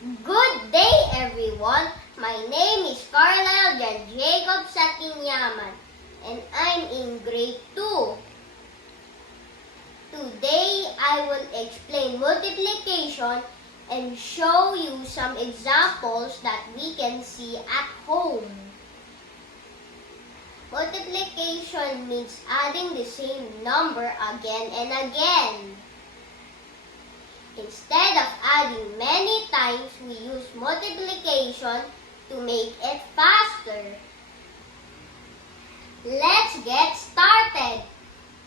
Good day, everyone. My name is Carlisle Jan Jacob Sakinyaman, and I'm in grade 2. Today, I will explain multiplication and show you some examples that we can see at home. Multiplication means adding the same number again and again. Instead of adding many times, we use multiplication to make it faster. Let's get started.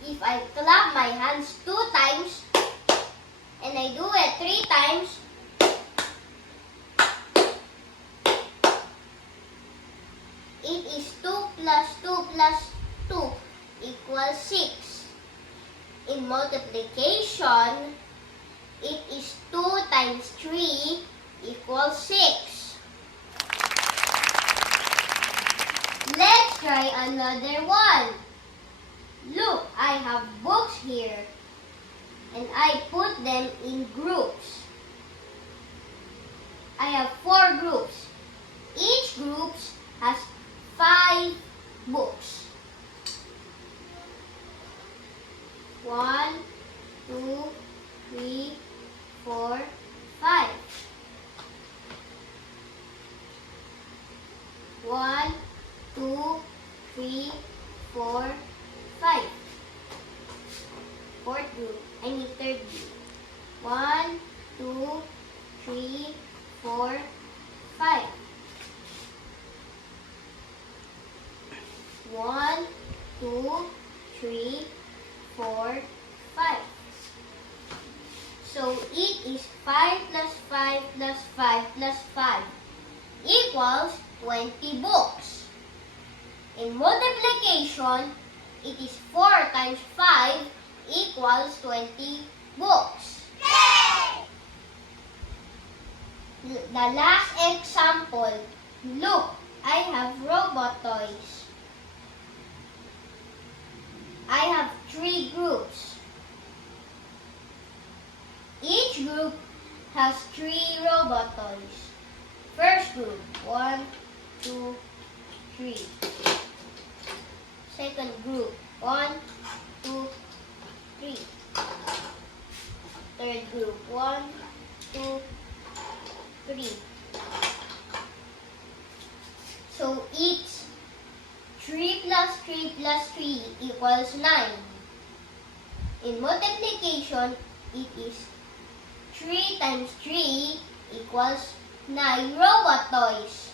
If I clap my hands 2 times and I do it 3 times, it is 2 plus 2 plus 2 equals 6. In multiplication, it is 2 times 3 equals 6. Let's try another one. Look, I have books here, and I put them in groups. I have 4 groups. Each group has 5 books. 1, 2, 3, 4, 5. 1, 2, 3, 4, 5. Fourth group. I need third group. 1, 2, 3, 4, 5. 1, 2, 3, 4, 5. So it is 5 plus 5 plus 5 plus 5 equals 20 books. In multiplication, it is 4 times 5 equals 20 books. Yay! The last example. Look, I have robot toys. I have 3 groups. Each group has 3 robot toys. First group, 1, 2, 3. Second group, 1, 2, 3. Third group, 1, 2, 3. So it's 3 plus 3 plus 3 equals 9. In multiplication, it is 3 times 3 equals 9 robot toys.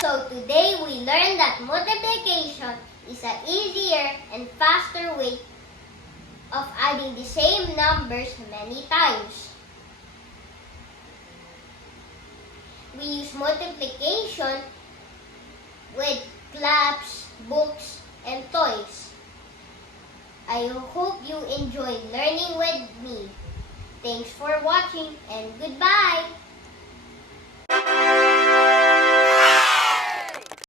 So today we learned that multiplication is an easier and faster way of adding the same numbers many times. We use multiplication with claps, books, and toys. I hope you enjoyed learning with me. Thanks for watching and goodbye!